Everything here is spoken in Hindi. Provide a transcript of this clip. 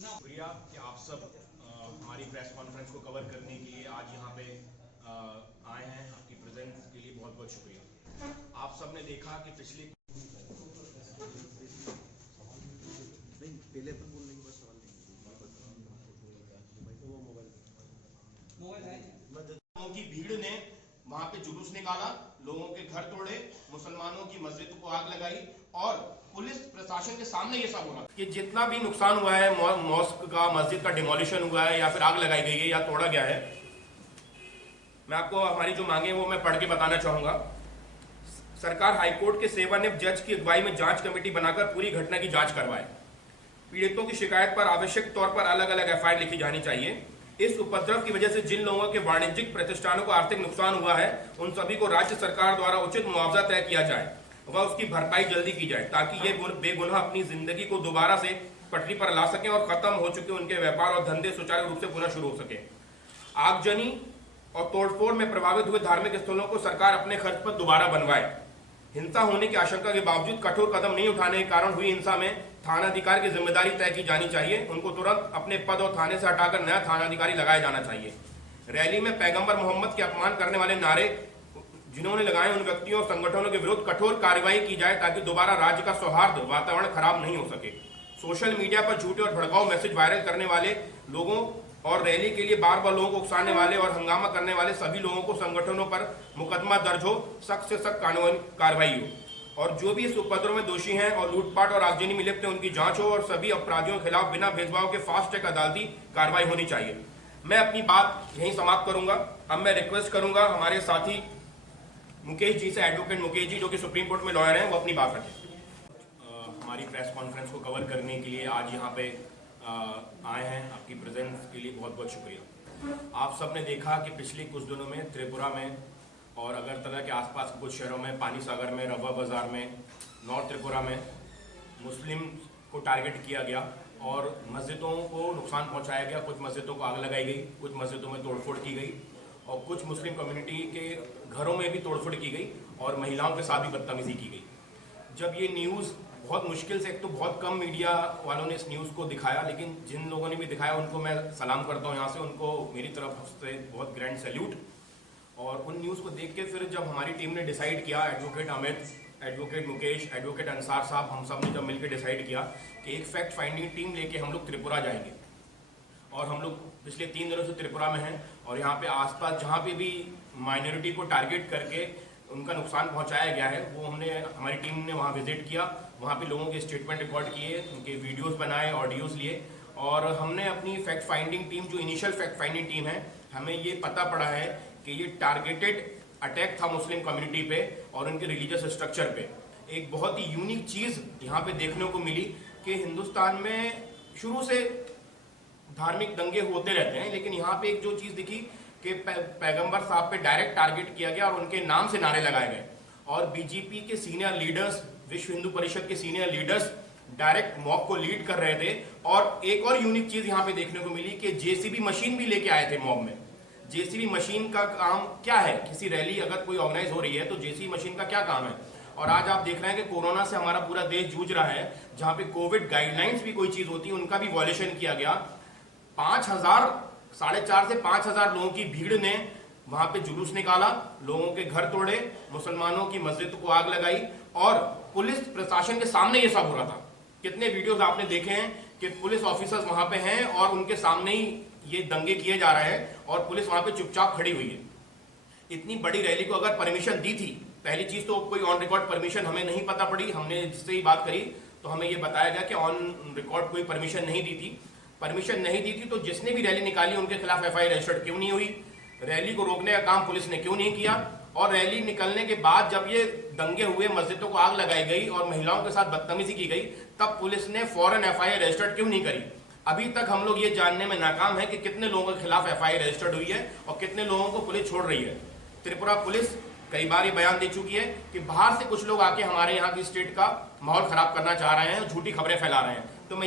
शुक्रिया कि आप सब हमारी प्रेस कॉन्फ्रेंस को कवर करने के लिए आज यहाँ पे आए हैं। आपकी प्रेजेंस के लिए बहुत बहुत शुक्रिया। आप सब ने देखा कि पिछले पहले अपन बोलने के बाद सवाल लोगों की भीड़ ने वहां पे जुलूस निकाला, लोगों के घर तोड़े, मुसलमानों की मस्जिद को आग लगाई और पुलिस प्रशासन के सामने ये सब हुआ कि जितना भी नुकसान हुआ है, मॉस्क का, मस्जिद का डिमोलिशन हुआ है या फिर आग लगाई गई है या तोड़ा गया है, मैं आपको हमारी जो मांगे वो मैं पढ़ के बताना चाहूंगा। सरकार हाईकोर्ट के सेवानिवृत्त जज की अगुवाई में जांच कमेटी बनाकर पूरी घटना की जांच करवाए। पीड़ितों की शिकायत पर आवश्यक तौर पर अलग अलग एफआईआर लिखी जानी चाहिए। इस उपद्रव की वजह से जिन लोगों के वाणिज्यिक प्रतिष्ठानों को आर्थिक नुकसान हुआ है, उन सभी को राज्य सरकार द्वारा उचित मुआवजा तय किया जाए व उसकी भरपाई जल्दी की जाए, ताकि ये बेगुनाह अपनी जिंदगी को दोबारा से पटरी पर ला सके और खत्म हो चुके उनके व्यापार और धंधे सुचारू रूप से पुनः शुरू हो सके। आगजनी और तोड़फोड़ में प्रभावित हुए धार्मिक स्थलों को सरकार अपने खर्च पर दोबारा बनवाए। हिंसा होने की आशंका के बावजूद कठोर कदम नहीं उठाने के कारण हुई हिंसा में थानाधिकारी की जिम्मेदारी तय की जानी चाहिए। उनको तुरंत अपने पद और थाने से हटाकर नया थानाधिकारी लगाया जाना चाहिए। रैली में पैगंबर मोहम्मद के अपमान करने वाले नारे जिन्होंने लगाए, उन व्यक्तियों और संगठनों के विरुद्ध कठोर कार्रवाई की जाए, ताकि दोबारा राज्य का सौहार्द वातावरण खराब नहीं हो सके। सोशल मीडिया पर झूठे और भड़काऊ मैसेज वायरल करने वाले लोगों और रैली के लिए बार बार लोगों को उकसाने वाले और हंगामा करने वाले सभी लोगों को संगठनों पर मुकदमा दर्ज हो, सख्त से सख्त कानूनी कार्रवाई हो और जो भी इस उपद्रव में दोषी हैं और लूटपाट और आगजनी में लिप्त हैं उनकी जांच हो और सभी अपराधियों के खिलाफ बिना भेदभाव के फास्ट ट्रैक अदालती कार्रवाई होनी चाहिए। मैं अपनी बात यहीं समाप्त करूंगा। अब मैं रिक्वेस्ट करूंगा हमारे साथी मुकेश जी से, एडवोकेट मुकेश जी जो कि सुप्रीम कोर्ट में लॉयर हैं, वो अपनी बात रखें। हमारी प्रेस कॉन्फ्रेंस को कवर करने के लिए आज यहाँ पे आए हैं। आपकी प्रेजेंस के लिए बहुत बहुत शुक्रिया। आप सब ने देखा कि पिछले कुछ दिनों में त्रिपुरा में और अगरतला के आसपास के कुछ शहरों में, पानी सागर में, रवा बाजार में, नॉर्थ त्रिपुरा में मुस्लिम को टारगेट किया गया और मस्जिदों को नुकसान पहुंचाया गया। कुछ मस्जिदों को आग लगाई गई, कुछ मस्जिदों में तोड़फोड़ की गई और कुछ मुस्लिम कम्युनिटी के घरों में भी तोड़फोड़ की गई और महिलाओं के साथ भी बदतमीजी की गई। जब ये न्यूज़ बहुत मुश्किल से, एक तो बहुत कम मीडिया वालों ने इस न्यूज़ को दिखाया, लेकिन जिन लोगों ने भी दिखाया उनको मैं सलाम करता हूँ यहाँ से, उनको मेरी तरफ से बहुत ग्रैंड सैल्यूट। और उन न्यूज़ को देख के फिर जब हमारी टीम ने डिसाइड किया, advocate Amit, advocate Mukesh, advocate Ansar साहब, हम सब ने जब मिलकर डिसाइड किया कि एक फैक्ट फाइंडिंग टीम लेके हम लोग त्रिपुरा जाएंगे। और हम लोग पिछले 3 दिनों से त्रिपुरा में हैं और यहाँ पे आसपास जहाँ पे भी माइनॉरिटी को टारगेट करके उनका नुकसान पहुँचाया गया है, वो हमारी टीम ने वहाँ विजिट किया। वहाँ पे लोगों के स्टेटमेंट रिकॉर्ड किए, उनके वीडियोस बनाए, ऑडियोज लिए और हमने अपनी फैक्ट फाइंडिंग टीम, जो इनिशियल फैक्ट फाइंडिंग टीम है, हमें ये पता पड़ा है कि ये टारगेटेड अटैक था मुस्लिम कम्युनिटी पे और उनके रिलीजियस स्ट्रक्चर पे। एक बहुत ही यूनिक चीज़ यहाँ पे देखने को मिली कि हिंदुस्तान में शुरू से धार्मिक दंगे होते रहते हैं, लेकिन यहाँ पे एक जो चीज़ दिखी कि पैगंबर साहब पे डायरेक्ट टारगेट किया गया और उनके नाम से नारे लगाए गए और बीजेपी के सीनियर लीडर्स, विश्व हिंदू परिषद के सीनियर लीडर्स डायरेक्ट मॉब को लीड कर रहे थे। और एक और यूनिक चीज यहाँ पे देखने को मिली कि जेसीबी मशीन भी लेके आए थे मॉब में। जेसीबी मशीन का काम क्या है? किसी रैली अगर कोई ऑर्गेनाइज हो रही है तो जेसीबी मशीन का क्या काम है? और आज आप देख रहे हैं कि कोरोना से हमारा पूरा देश जूझ रहा है, जहाँ पे कोविड गाइडलाइंस भी कोई चीज होती है उनका भी वॉयलेशन किया गया। 4,500 से 5,000 लोगों की भीड़ ने वहां पे जुलूस निकाला, लोगों के घर तोड़े, मुसलमानों की मस्जिद को आग लगाई और पुलिस प्रशासन के सामने ये सब हो रहा था। कितने वीडियोस आपने देखे हैं कि पुलिस ऑफिसर्स वहां पे हैं और उनके सामने ही ये दंगे किए जा रहे हैं और पुलिस वहां पे चुपचाप खड़ी हुई है। इतनी बड़ी रैली को अगर परमिशन दी थी, पहली चीज तो कोई ऑन रिकॉर्ड परमिशन हमें नहीं पता पड़ी। हमने जिससे ही बात करी तो हमें ये बताया गया कि ऑन रिकॉर्ड कोई परमिशन नहीं दी थी। परमिशन नहीं दी थी तो जिसने भी रैली निकाली उनके खिलाफ एफआईआर रजिस्टर्ड क्यों नहीं हुई? रैली को रोकने का काम पुलिस ने क्यों नहीं किया? और रैली निकलने के बाद जब ये दंगे हुए, मस्जिदों को आग लगाई गई और महिलाओं के साथ बदतमीजी की गई, तब पुलिस ने फौरन एफआईआर रजिस्टर्ड क्यों नहीं करी? अभी तक हम लोग ये जानने में नाकाम है कि कितने लोगों के खिलाफ एफआईआर रजिस्टर्ड हुई है और कितने लोगों को पुलिस छोड़ रही है। त्रिपुरा पुलिस कई बार ये बयान दे चुकी है कि बाहर से कुछ लोग आके हमारे यहाँ की स्टेट का माहौल खराब करना चाह रहे हैं, झूठी खबरें फैला रहे हैं। तो मैं